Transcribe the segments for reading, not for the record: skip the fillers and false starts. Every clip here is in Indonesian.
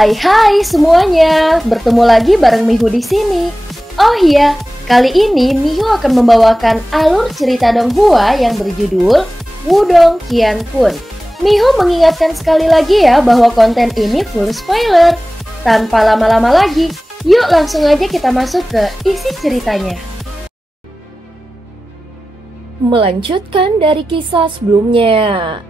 Hai semuanya, bertemu lagi bareng Mihu di sini. Oh iya, kali ini Mihu akan membawakan alur cerita Donghua yang berjudul Wudong Qiankun. Mihu mengingatkan sekali lagi ya bahwa konten ini full spoiler. Tanpa lama-lama lagi, yuk langsung aja kita masuk ke isi ceritanya. Melanjutkan dari kisah sebelumnya.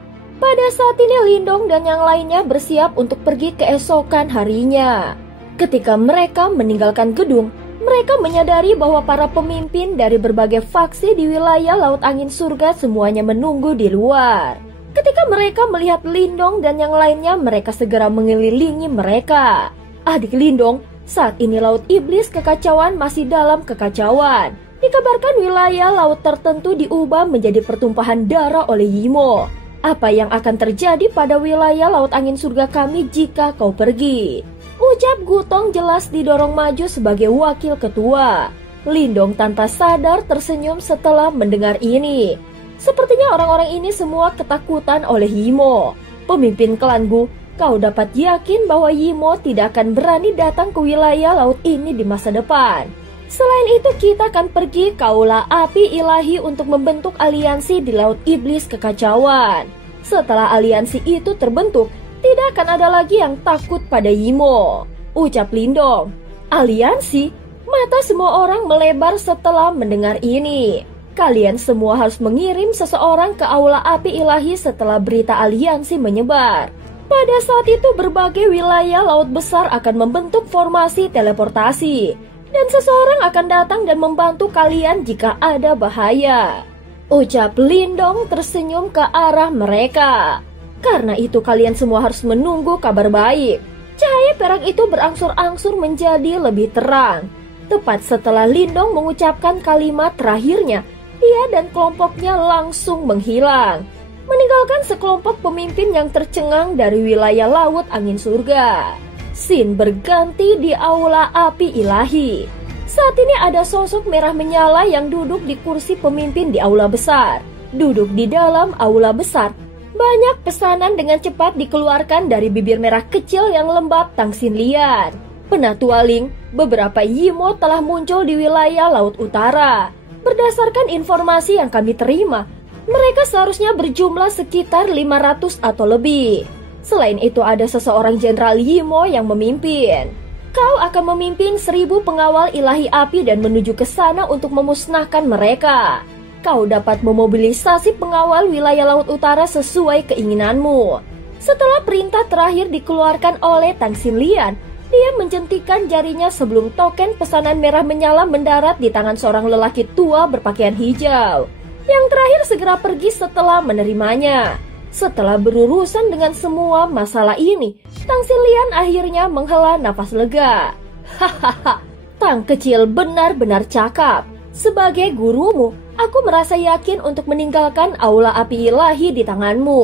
Pada saat ini Lindong dan yang lainnya bersiap untuk pergi keesokan harinya. Ketika mereka meninggalkan gedung, mereka menyadari bahwa para pemimpin dari berbagai faksi di wilayah Laut Angin Surga semuanya menunggu di luar. Ketika mereka melihat Lindong dan yang lainnya, mereka segera mengelilingi mereka. Adik Lindong, saat ini Laut Iblis Kekacauan masih dalam kekacauan. Dikabarkan wilayah laut tertentu diubah menjadi pertumpahan darah oleh Yimo. Apa yang akan terjadi pada wilayah Laut Angin Surga kami jika kau pergi? Ucap Gutong jelas didorong maju sebagai wakil ketua. Lindong tanpa sadar tersenyum setelah mendengar ini. Sepertinya orang-orang ini semua ketakutan oleh Yimo. Pemimpin klan Gu, kau dapat yakin bahwa Yimo tidak akan berani datang ke wilayah laut ini di masa depan. Selain itu kita akan pergi ke Aula Api Ilahi untuk membentuk aliansi di Laut Iblis Kekacauan. Setelah aliansi itu terbentuk, tidak akan ada lagi yang takut pada Yimo. Ucap Lindong. Aliansi? Mata semua orang melebar setelah mendengar ini. Kalian semua harus mengirim seseorang ke Aula Api Ilahi setelah berita aliansi menyebar. Pada saat itu berbagai wilayah laut besar akan membentuk formasi teleportasi. Dan seseorang akan datang dan membantu kalian jika ada bahaya. Ucap Lindong tersenyum ke arah mereka. Karena itu kalian semua harus menunggu kabar baik. Cahaya perak itu berangsur-angsur menjadi lebih terang. Tepat setelah Lindong mengucapkan kalimat terakhirnya, dia dan kelompoknya langsung menghilang. Meninggalkan sekelompok pemimpin yang tercengang dari wilayah Laut Angin Surga. Scene berganti di Aula Api Ilahi. Saat ini ada sosok merah menyala yang duduk di kursi pemimpin di aula besar. Duduk di dalam aula besar, banyak pesanan dengan cepat dikeluarkan dari bibir merah kecil yang lembab Tang Xinlian. Penatua Ling, beberapa Yimo telah muncul di wilayah Laut Utara. Berdasarkan informasi yang kami terima, mereka seharusnya berjumlah sekitar 500 atau lebih. Selain itu ada seseorang Jenderal Yimo yang memimpin. Kau akan memimpin 1000 pengawal ilahi api dan menuju ke sana untuk memusnahkan mereka. Kau dapat memobilisasi pengawal wilayah Laut Utara sesuai keinginanmu. Setelah perintah terakhir dikeluarkan oleh Tang Xinlian, dia menjentikan jarinya sebelum token pesanan merah menyala mendarat di tangan seorang lelaki tua berpakaian hijau. Yang terakhir segera pergi setelah menerimanya. Setelah berurusan dengan semua masalah ini, Tang Xinlian akhirnya menghela nafas lega. Hahaha, Tang kecil benar-benar cakap. Sebagai gurumu, aku merasa yakin untuk meninggalkan Aula Api Ilahi di tanganmu.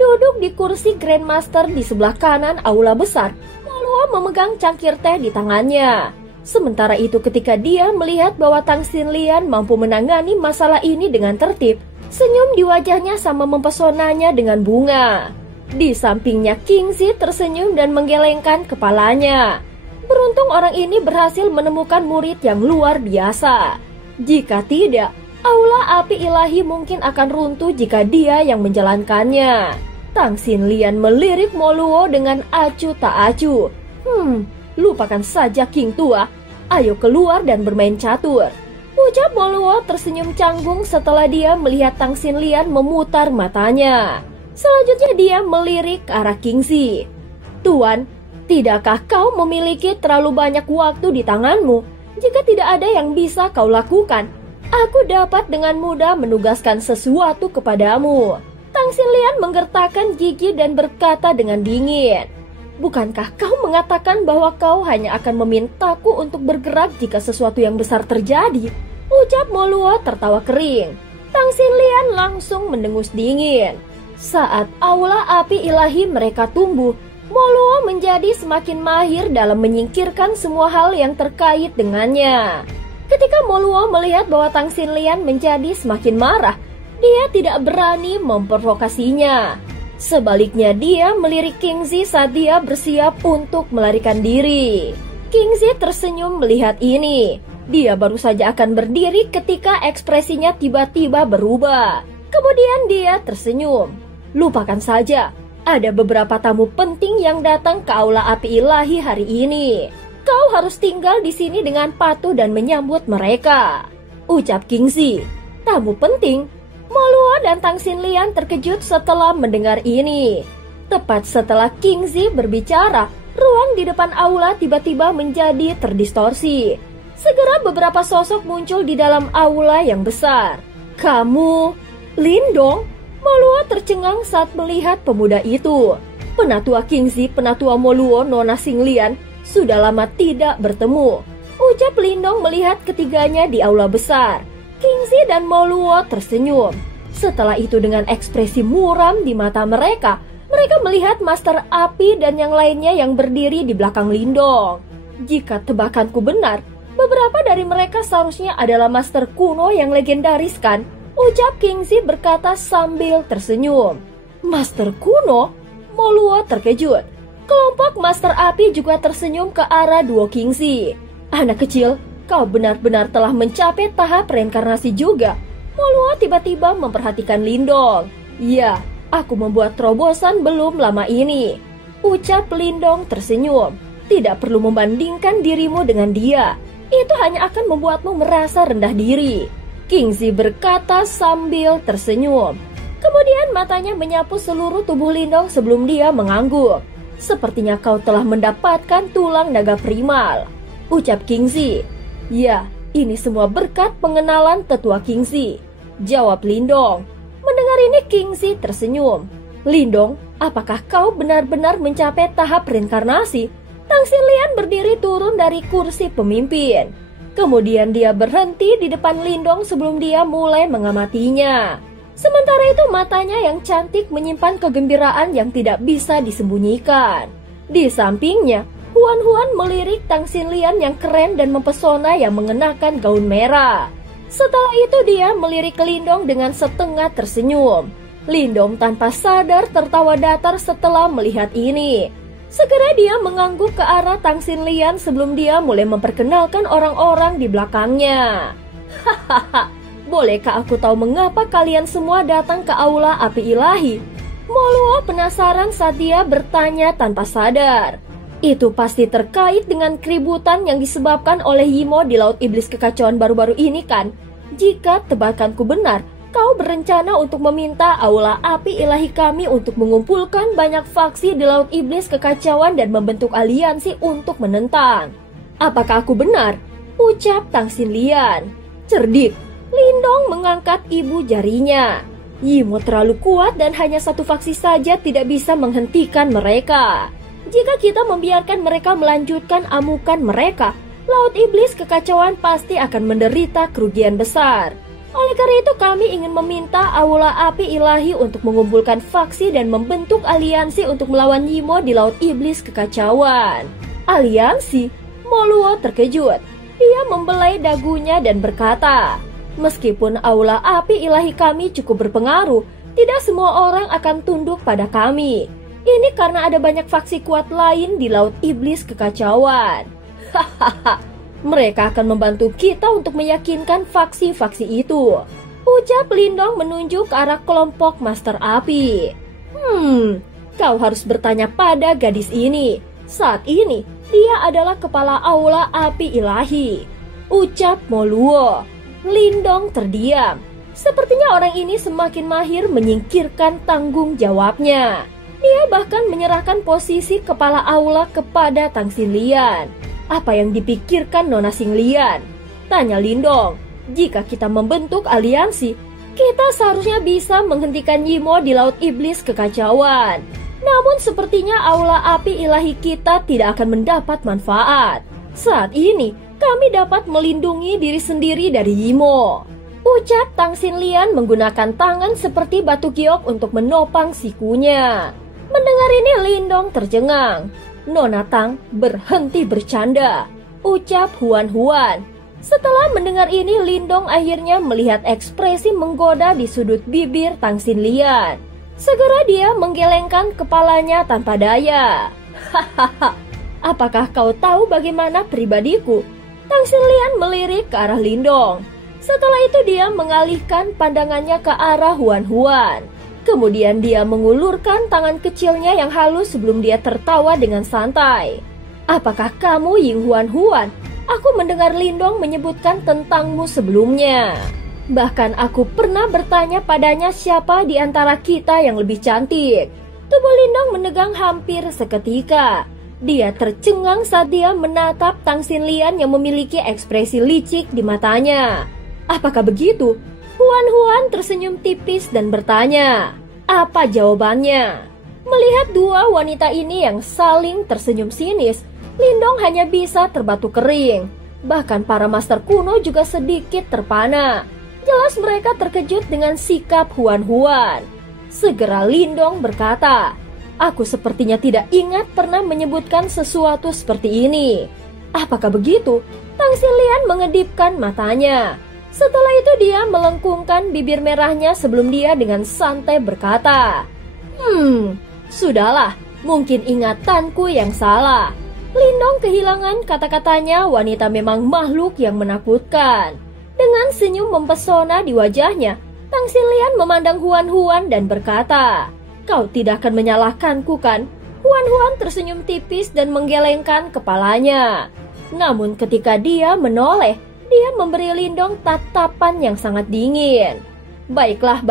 Duduk di kursi Grandmaster di sebelah kanan aula besar, Moluo memegang cangkir teh di tangannya. Sementara itu ketika dia melihat bahwa Tang Xinlian mampu menangani masalah ini dengan tertib, senyum di wajahnya sama mempesonanya dengan bunga. Di sampingnya Kingzi tersenyum dan menggelengkan kepalanya. Beruntung orang ini berhasil menemukan murid yang luar biasa. Jika tidak, Aula Api Ilahi mungkin akan runtuh jika dia yang menjalankannya. Tang Xinlian melirik Moluo dengan acuh tak acuh. Lupakan saja King tua. Ayo keluar dan bermain catur. Ucap Moluo tersenyum canggung setelah dia melihat Tang Xinlian memutar matanya. Selanjutnya dia melirik ke arah Kingzi. Tuan, tidakkah kau memiliki terlalu banyak waktu di tanganmu? Jika tidak ada yang bisa kau lakukan, aku dapat dengan mudah menugaskan sesuatu kepadamu. Tang Xinlian menggertakkan gigi dan berkata dengan dingin. Bukankah kau mengatakan bahwa kau hanya akan memintaku untuk bergerak jika sesuatu yang besar terjadi? Ucap Moluo tertawa kering. Tang Xinlian langsung mendengus dingin. Saat Aula Api Ilahi mereka tumbuh, Moluo menjadi semakin mahir dalam menyingkirkan semua hal yang terkait dengannya. Ketika Moluo melihat bahwa Tang Xinlian menjadi semakin marah, dia tidak berani memprovokasinya. Sebaliknya dia melirik Kingzi saat dia bersiap untuk melarikan diri. Kingzi tersenyum melihat ini. Dia baru saja akan berdiri ketika ekspresinya tiba-tiba berubah. Kemudian dia tersenyum. Lupakan saja, ada beberapa tamu penting yang datang ke Aula Api Ilahi hari ini. Kau harus tinggal di sini dengan patuh dan menyambut mereka, ucap Kingzi. Tamu penting? Moluo dan Tang Xinlian terkejut setelah mendengar ini. Tepat setelah Kingzi berbicara, ruang di depan aula tiba-tiba menjadi terdistorsi. Segera beberapa sosok muncul di dalam aula yang besar. Kamu, Lindong? Moluo tercengang saat melihat pemuda itu. Penatua Kingzi, penatua Moluo, Nona Xinlian sudah lama tidak bertemu, ucap Lindong melihat ketiganya di aula besar. Kingzi dan Moluo tersenyum. Setelah itu dengan ekspresi muram di mata mereka melihat Master Api dan yang lainnya yang berdiri di belakang Lindong. Jika tebakanku benar, beberapa dari mereka seharusnya adalah Master kuno yang legendaris kan? Ucap Kingzi berkata sambil tersenyum. Master kuno? Moluo terkejut. Kelompok Master Api juga tersenyum ke arah duo Kingzi. Anak kecil, kau benar-benar telah mencapai tahap reinkarnasi juga. Moluo tiba-tiba memperhatikan Lindong. Ya, aku membuat terobosan belum lama ini, ucap Lindong tersenyum. Tidak perlu membandingkan dirimu dengan dia. Itu hanya akan membuatmu merasa rendah diri, Kingzi berkata sambil tersenyum. Kemudian matanya menyapu seluruh tubuh Lindong sebelum dia mengangguk. Sepertinya kau telah mendapatkan tulang naga primal, ucap Kingzi. Ya, ini semua berkat pengenalan tetua Kingzi, jawab Lindong. Mendengar ini Kingzi tersenyum. Lindong, apakah kau benar-benar mencapai tahap reinkarnasi? Tang Xinlian berdiri turun dari kursi pemimpin. Kemudian dia berhenti di depan Lindong sebelum dia mulai mengamatinya. Sementara itu matanya yang cantik menyimpan kegembiraan yang tidak bisa disembunyikan. Di sampingnya, Huan melirik Tang Xinlian yang keren dan mempesona yang mengenakan gaun merah. Setelah itu dia melirik Lindong dengan setengah tersenyum. Lindong tanpa sadar tertawa datar setelah melihat ini. Segera dia mengangguk ke arah Tang Xinlian sebelum dia mulai memperkenalkan orang-orang di belakangnya. Hahaha, bolehkah aku tahu mengapa kalian semua datang ke Aula Api Ilahi? Moluo penasaran saat dia bertanya tanpa sadar. Itu pasti terkait dengan keributan yang disebabkan oleh Yimo di Laut Iblis Kekacauan baru-baru ini kan? Jika tebakanku benar, kau berencana untuk meminta Aula Api Ilahi kami untuk mengumpulkan banyak faksi di Laut Iblis Kekacauan dan membentuk aliansi untuk menentang. Apakah aku benar? Ucap Tang Xinlian. Cerdik, Lindong mengangkat ibu jarinya. Yimo terlalu kuat dan hanya satu faksi saja tidak bisa menghentikan mereka. Jika kita membiarkan mereka melanjutkan amukan mereka, Laut Iblis Kekacauan pasti akan menderita kerugian besar. Oleh karena itu kami ingin meminta Aula Api Ilahi untuk mengumpulkan faksi dan membentuk aliansi untuk melawan Yimo di Laut Iblis Kekacauan. Aliansi? Moluo terkejut. Dia membelai dagunya dan berkata, meskipun Aula Api Ilahi kami cukup berpengaruh, tidak semua orang akan tunduk pada kami. Ini karena ada banyak faksi kuat lain di Laut Iblis Kekacauan. Hahaha, mereka akan membantu kita untuk meyakinkan faksi-faksi itu, ucap Lindong menunjuk ke arah kelompok Master Api. Kau harus bertanya pada gadis ini. Saat ini, dia adalah kepala Aula Api Ilahi, ucap Moluo. Lindong terdiam. Sepertinya orang ini semakin mahir menyingkirkan tanggung jawabnya. Dia bahkan menyerahkan posisi kepala aula kepada Tang Xinlian. Apa yang dipikirkan Nona Xinlian? Tanya Lindong. Jika kita membentuk aliansi, kita seharusnya bisa menghentikan Yimo di Laut Iblis Kekacauan. Namun sepertinya Aula Api Ilahi kita tidak akan mendapat manfaat. Saat ini, kami dapat melindungi diri sendiri dari Yimo, ucap Tang Xinlian menggunakan tangan seperti batu giok untuk menopang sikunya. Mendengar ini Lindong tercengang. Nona Tang, berhenti bercanda, ucap Huan. Setelah mendengar ini Lindong akhirnya melihat ekspresi menggoda di sudut bibir Tang Xinlian. Segera dia menggelengkan kepalanya tanpa daya. Hahaha, apakah kau tahu bagaimana pribadiku? Tang Xinlian melirik ke arah Lindong. Setelah itu dia mengalihkan pandangannya ke arah Huan Huan. Kemudian dia mengulurkan tangan kecilnya yang halus sebelum dia tertawa dengan santai. Apakah kamu Ying Huan Huan? Aku mendengar Lindong menyebutkan tentangmu sebelumnya. Bahkan aku pernah bertanya padanya siapa di antara kita yang lebih cantik. Tubuh Lindong menegang hampir seketika. Dia tercengang saat dia menatap Tang Xinlian yang memiliki ekspresi licik di matanya. Apakah begitu? Huan Huan tersenyum tipis dan bertanya, apa jawabannya? Melihat dua wanita ini yang saling tersenyum sinis, Lindong hanya bisa terbatu kering. Bahkan para master kuno juga sedikit terpana. Jelas mereka terkejut dengan sikap Huan Huan. Segera Lindong berkata, aku sepertinya tidak ingat pernah menyebutkan sesuatu seperti ini. Apakah begitu? Tang Xinlian mengedipkan matanya. Setelah itu dia melengkungkan bibir merahnya sebelum dia dengan santai berkata, sudahlah, mungkin ingatanku yang salah. Lindong kehilangan kata-katanya, wanita memang makhluk yang menakutkan. Dengan senyum mempesona di wajahnya, Tang Xinlian memandang Huan Huan dan berkata, kau tidak akan menyalahkanku kan? Huan Huan tersenyum tipis dan menggelengkan kepalanya. Namun ketika dia menoleh, dia memberi Lindong tatapan yang sangat dingin. Baiklah,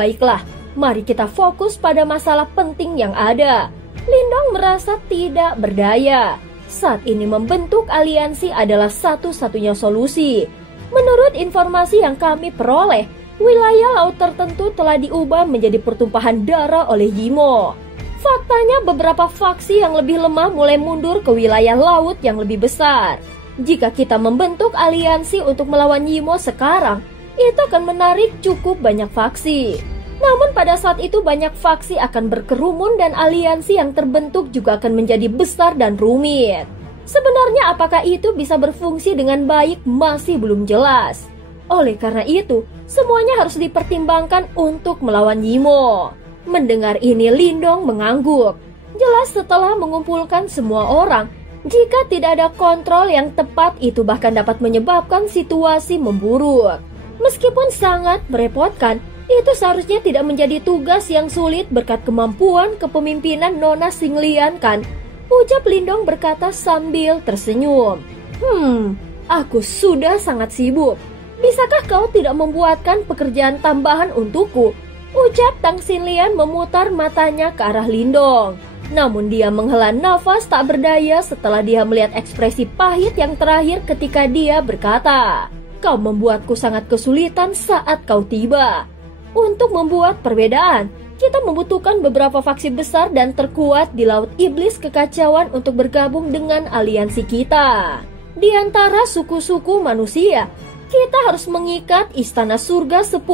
mari kita fokus pada masalah penting yang ada. Lindong merasa tidak berdaya. Saat ini membentuk aliansi adalah satu-satunya solusi. Menurut informasi yang kami peroleh, wilayah laut tertentu telah diubah menjadi pertumpahan darah oleh Yimo. Faktanya beberapa faksi yang lebih lemah mulai mundur ke wilayah laut yang lebih besar. Jika kita membentuk aliansi untuk melawan Yimo sekarang, itu akan menarik cukup banyak faksi. Namun pada saat itu banyak faksi akan berkerumun dan aliansi yang terbentuk juga akan menjadi besar dan rumit. Sebenarnya apakah itu bisa berfungsi dengan baik masih belum jelas. Oleh karena itu, semuanya harus dipertimbangkan untuk melawan Yimo. Mendengar ini Lindong mengangguk. Jelas setelah mengumpulkan semua orang, jika tidak ada kontrol yang tepat itu bahkan dapat menyebabkan situasi memburuk. Meskipun sangat merepotkan, itu seharusnya tidak menjadi tugas yang sulit berkat kemampuan kepemimpinan Nona Xinlian kan? Ucap Lindong berkata sambil tersenyum. Aku sudah sangat sibuk. Bisakah kau tidak membuatkan pekerjaan tambahan untukku? Ucap Tang Xinlian memutar matanya ke arah Lindong. Namun dia menghela nafas tak berdaya setelah dia melihat ekspresi pahit yang terakhir ketika dia berkata, kau membuatku sangat kesulitan saat kau tiba. Untuk membuat perbedaan, kita membutuhkan beberapa faksi besar dan terkuat di Laut Iblis Kekacauan untuk bergabung dengan aliansi kita. Di antara suku-suku manusia, kita harus mengikat Istana Surga 10.000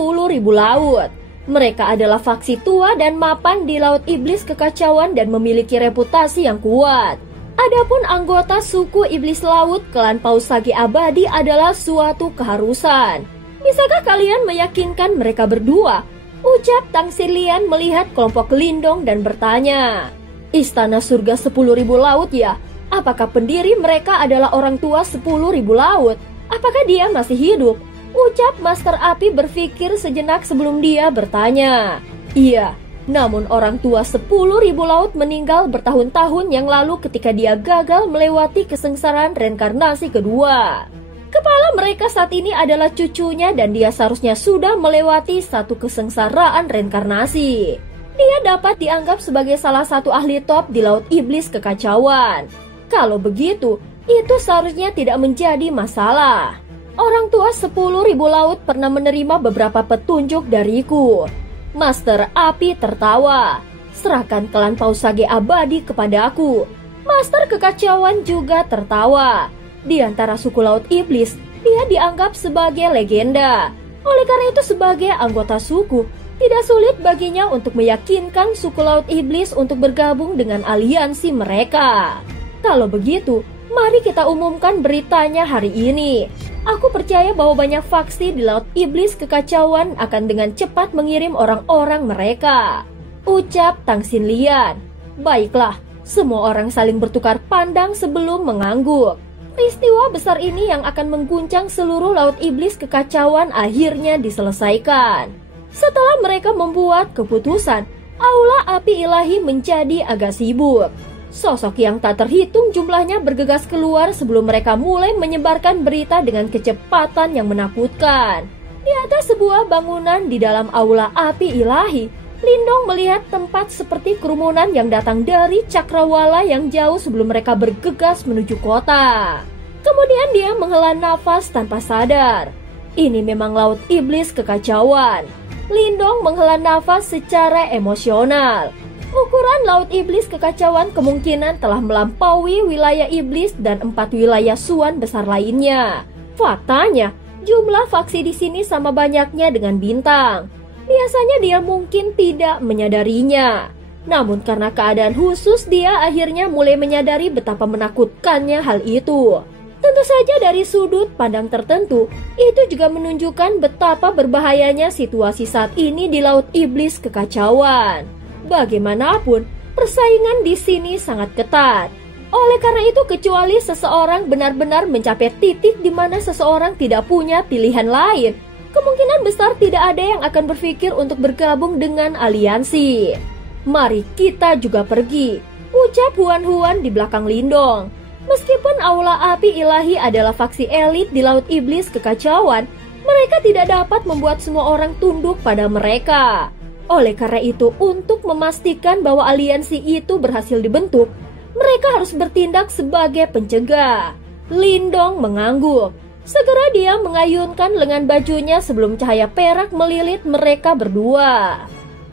laut. Mereka adalah faksi tua dan mapan di Laut Iblis Kekacauan dan memiliki reputasi yang kuat. Adapun anggota suku Iblis Laut klan Paus Sage Abadi adalah suatu keharusan. Bisakah kalian meyakinkan mereka berdua? Ucap Tang Xinlian melihat kelompok Lindong dan bertanya, Istana Surga 10.000 laut ya? Apakah pendiri mereka adalah orang tua 10.000 laut? Apakah dia masih hidup? Ucap Master Api berpikir sejenak sebelum dia bertanya. Iya, namun orang tua 10.000 laut meninggal bertahun-tahun yang lalu ketika dia gagal melewati kesengsaraan reinkarnasi kedua. Kepala mereka saat ini adalah cucunya dan dia seharusnya sudah melewati satu kesengsaraan reinkarnasi. Dia dapat dianggap sebagai salah satu ahli top di Laut Iblis Kekacauan. Kalau begitu, itu seharusnya tidak menjadi masalah. Orang tua 10.000 laut pernah menerima beberapa petunjuk dariku. Master Api tertawa. Serahkan klan Paus Sage Abadi kepadaku. Master Kekacauan juga tertawa. Di antara suku Laut Iblis, dia dianggap sebagai legenda. Oleh karena itu sebagai anggota suku, tidak sulit baginya untuk meyakinkan suku Laut Iblis untuk bergabung dengan aliansi mereka. Kalau begitu, mari kita umumkan beritanya hari ini. Aku percaya bahwa banyak faksi di Laut Iblis Kekacauan akan dengan cepat mengirim orang-orang mereka. ucap Tang Xinlian. Baiklah, semua orang saling bertukar pandang sebelum mengangguk. Peristiwa besar ini yang akan mengguncang seluruh Laut Iblis Kekacauan akhirnya diselesaikan. Setelah mereka membuat keputusan, Aula Api Ilahi menjadi agak sibuk. Sosok yang tak terhitung jumlahnya bergegas keluar sebelum mereka mulai menyebarkan berita dengan kecepatan yang menakutkan. Di atas sebuah bangunan di dalam Aula Api Ilahi, Lindong melihat tempat seperti kerumunan yang datang dari Cakrawala yang jauh sebelum mereka bergegas menuju kota. Kemudian dia menghela nafas tanpa sadar. Ini memang Laut Iblis Kekacauan. Lindong menghela nafas secara emosional. Ukuran Laut Iblis Kekacauan kemungkinan telah melampaui wilayah iblis dan 4 wilayah Suan besar lainnya. Faktanya, jumlah faksi di sini sama banyaknya dengan bintang. Biasanya dia mungkin tidak menyadarinya. Namun karena keadaan khusus dia akhirnya mulai menyadari betapa menakutkannya hal itu. Tentu saja dari sudut pandang tertentu, itu juga menunjukkan betapa berbahayanya situasi saat ini di Laut Iblis Kekacauan. Bagaimanapun, persaingan di sini sangat ketat. Oleh karena itu, kecuali seseorang benar-benar mencapai titik di mana seseorang tidak punya pilihan lain, kemungkinan besar tidak ada yang akan berpikir untuk bergabung dengan aliansi. Mari kita juga pergi, ucap Huan-Huan di belakang Lindong. Meskipun Aula Api Ilahi adalah faksi elit di Laut Iblis Kekacauan, mereka tidak dapat membuat semua orang tunduk pada mereka. Oleh karena itu, untuk memastikan bahwa aliansi itu berhasil dibentuk, mereka harus bertindak sebagai pencegah. Lindong mengangguk. Segera dia mengayunkan lengan bajunya sebelum cahaya perak melilit mereka berdua.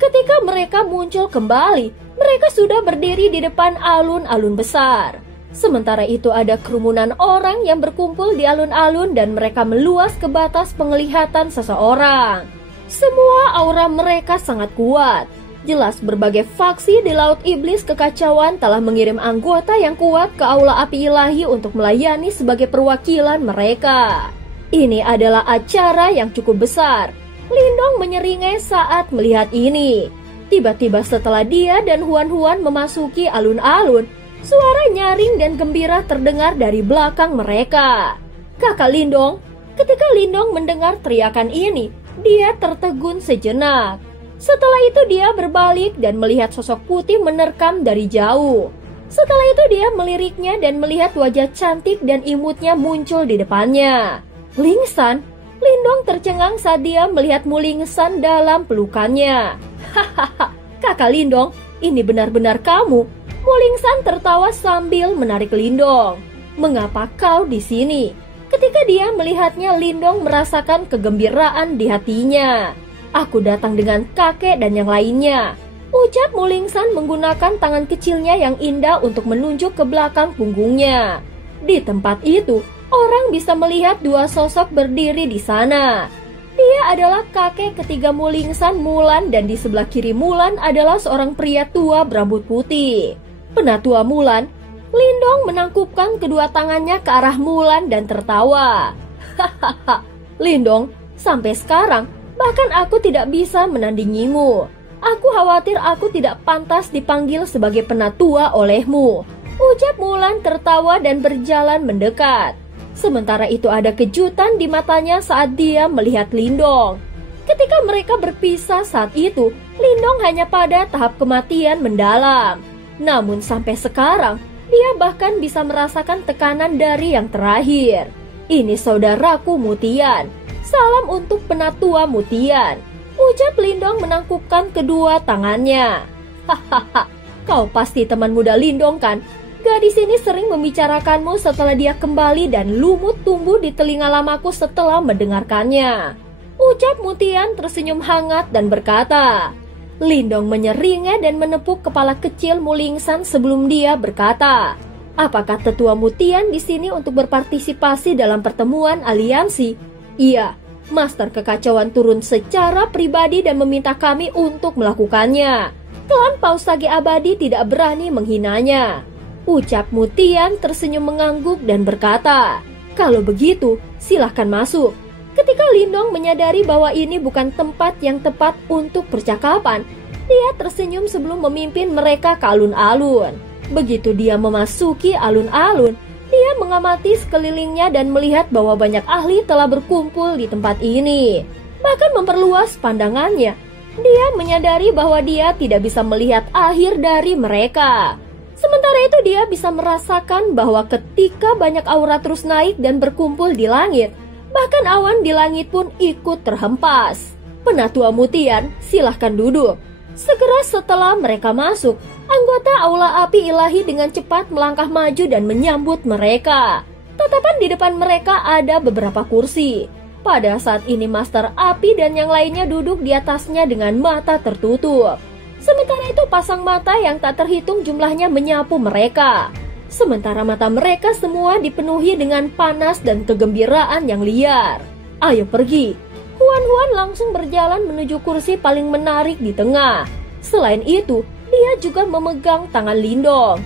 Ketika mereka muncul kembali, mereka sudah berdiri di depan alun-alun besar. Sementara itu ada kerumunan orang yang berkumpul di alun-alun dan mereka meluas ke batas penglihatan seseorang. Semua aura mereka sangat kuat. Jelas berbagai faksi di Laut Iblis Kekacauan telah mengirim anggota yang kuat ke Aula Api Ilahi untuk melayani sebagai perwakilan mereka. Ini adalah acara yang cukup besar. Lindong menyeringai saat melihat ini. Tiba-tiba setelah dia dan Huan-Huan memasuki alun-alun, suara nyaring dan gembira terdengar dari belakang mereka. Kakak Lindong. Ketika Lindong mendengar teriakan ini, dia tertegun sejenak. Setelah itu dia berbalik dan melihat sosok putih menerkam dari jauh. Setelah itu dia meliriknya dan melihat wajah cantik dan imutnya muncul di depannya. Lingsan. Lindong tercengang saat dia melihat Mulingsan dalam pelukannya. Hahaha, kakak Lindong, ini benar-benar kamu. Mulingsan tertawa sambil menarik Lindong. Mengapa kau di sini? Ketika dia melihatnya, Lindong merasakan kegembiraan di hatinya. Aku datang dengan kakek dan yang lainnya, ucap Mulingsan menggunakan tangan kecilnya yang indah untuk menunjuk ke belakang punggungnya. Di tempat itu, orang bisa melihat dua sosok berdiri di sana. Dia adalah kakek ketiga Mulingsan, Mulan, dan di sebelah kiri Mulan adalah seorang pria tua berambut putih. Penatua Mulan, Lindong menangkupkan kedua tangannya ke arah Mulan dan tertawa. Hahaha, Lindong, sampai sekarang bahkan aku tidak bisa menandingimu. Aku khawatir aku tidak pantas dipanggil sebagai penatua olehmu, ucap Mulan tertawa dan berjalan mendekat. Sementara itu ada kejutan di matanya saat dia melihat Lindong. Ketika mereka berpisah saat itu, Lindong hanya pada tahap kematian mendalam. Namun sampai sekarang, dia bahkan bisa merasakan tekanan dari yang terakhir. Ini saudaraku Mutian. Salam untuk penatua Mutian, ucap Lindong menangkupkan kedua tangannya. Hahaha, kau pasti teman muda Lindong kan? Gadis ini sering membicarakanmu setelah dia kembali dan lumut tumbuh di telinga lamaku setelah mendengarkannya, ucap Mutian tersenyum hangat dan berkata. Lindong menyeringai dan menepuk kepala kecil Mulingsan sebelum dia berkata, apakah tetua Mutian di sini untuk berpartisipasi dalam pertemuan aliansi? Iya, Master Kekacauan turun secara pribadi dan meminta kami untuk melakukannya. Klan Paus Sage Abadi tidak berani menghinanya, ucap Mutian tersenyum mengangguk dan berkata, kalau begitu, silahkan masuk. Ketika Lindong menyadari bahwa ini bukan tempat yang tepat untuk percakapan, Dia tersenyum sebelum memimpin mereka ke alun-alun. Begitu dia memasuki alun-alun, dia mengamati sekelilingnya dan melihat bahwa banyak ahli telah berkumpul di tempat ini. Bahkan memperluas pandangannya, dia menyadari bahwa dia tidak bisa melihat akhir dari mereka. Sementara itu dia bisa merasakan bahwa ketika banyak aura terus naik dan berkumpul di langit, bahkan awan di langit pun ikut terhempas. Penatua Mutian, silahkan duduk. Segera setelah mereka masuk, anggota Aula Api Ilahi dengan cepat melangkah maju dan menyambut mereka. Tatapan di depan mereka ada beberapa kursi. Pada saat ini Master Api dan yang lainnya duduk di atasnya dengan mata tertutup. Sementara itu pasang mata yang tak terhitung jumlahnya menyapu mereka. Sementara mata mereka semua dipenuhi dengan panas dan kegembiraan yang liar. Ayo pergi. Huan langsung berjalan menuju kursi paling menarik di tengah. Selain itu, dia juga memegang tangan Lindong.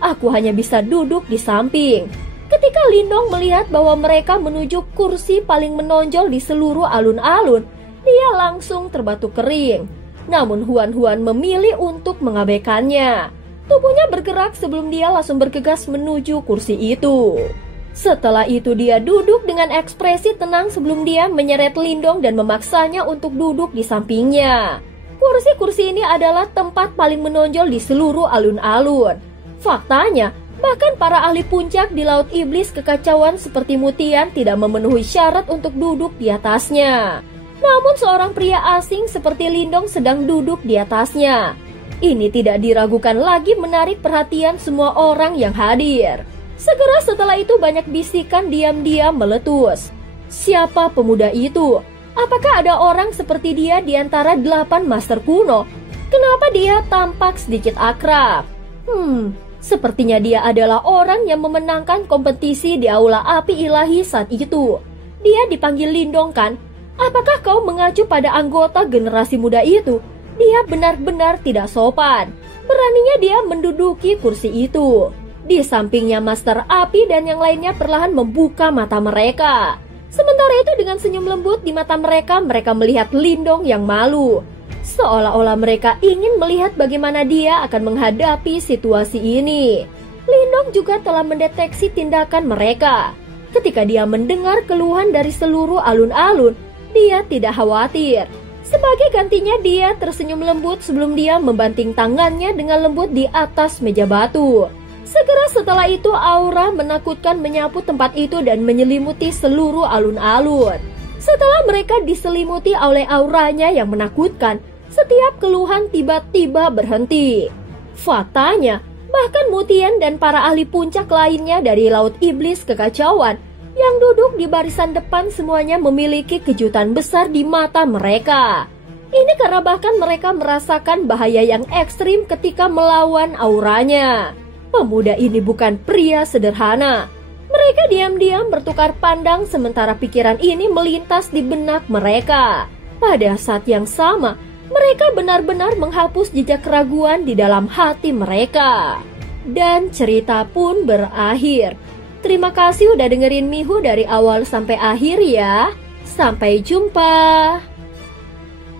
Aku hanya bisa duduk di samping. Ketika Lindong melihat bahwa mereka menuju kursi paling menonjol di seluruh alun-alun, dia langsung terbatuk kering. Namun Huan memilih untuk mengabaikannya. Tubuhnya bergerak sebelum dia langsung bergegas menuju kursi itu. Setelah itu dia duduk dengan ekspresi tenang sebelum dia menyeret Lindong dan memaksanya untuk duduk di sampingnya. Kursi-kursi ini adalah tempat paling menonjol di seluruh alun-alun. Faktanya, bahkan para ahli puncak di Laut Iblis Kekacauan seperti Mutian tidak memenuhi syarat untuk duduk di atasnya. Namun seorang pria asing seperti Lindong sedang duduk di atasnya. Ini tidak diragukan lagi menarik perhatian semua orang yang hadir. Segera setelah itu banyak bisikan diam-diam meletus. Siapa pemuda itu? Apakah ada orang seperti dia di antara 8 master kuno? Kenapa dia tampak sedikit akrab? Sepertinya dia adalah orang yang memenangkan kompetisi di Aula Api Ilahi saat itu. Dia dipanggil Lindong kan? Apakah kau mengacu pada anggota generasi muda itu? Dia benar-benar tidak sopan. Beraninya dia menduduki kursi itu. Di sampingnya Master Api dan yang lainnya perlahan membuka mata mereka. Sementara itu dengan senyum lembut di mata mereka melihat Lindong yang malu. Seolah-olah mereka ingin melihat bagaimana dia akan menghadapi situasi ini. Lindong juga telah mendeteksi tindakan mereka. Ketika dia mendengar keluhan dari seluruh alun-alun, dia tidak khawatir. Sebagai gantinya dia tersenyum lembut sebelum dia membanting tangannya dengan lembut di atas meja batu. Segera setelah itu aura menakutkan menyapu tempat itu dan menyelimuti seluruh alun-alun. Setelah mereka diselimuti oleh auranya yang menakutkan, setiap keluhan tiba-tiba berhenti. Faktanya, bahkan Mutian dan para ahli puncak lainnya dari Laut Iblis Kekacauan yang duduk di barisan depan semuanya memiliki kejutan besar di mata mereka. Ini karena bahkan mereka merasakan bahaya yang ekstrim ketika melawan auranya. Pemuda ini bukan pria sederhana. Mereka diam-diam bertukar pandang sementara pikiran ini melintas di benak mereka. Pada saat yang sama, mereka benar-benar menghapus jejak keraguan di dalam hati mereka. Dan cerita pun berakhir. Terima kasih udah dengerin Mihu dari awal sampai akhir ya. Sampai jumpa.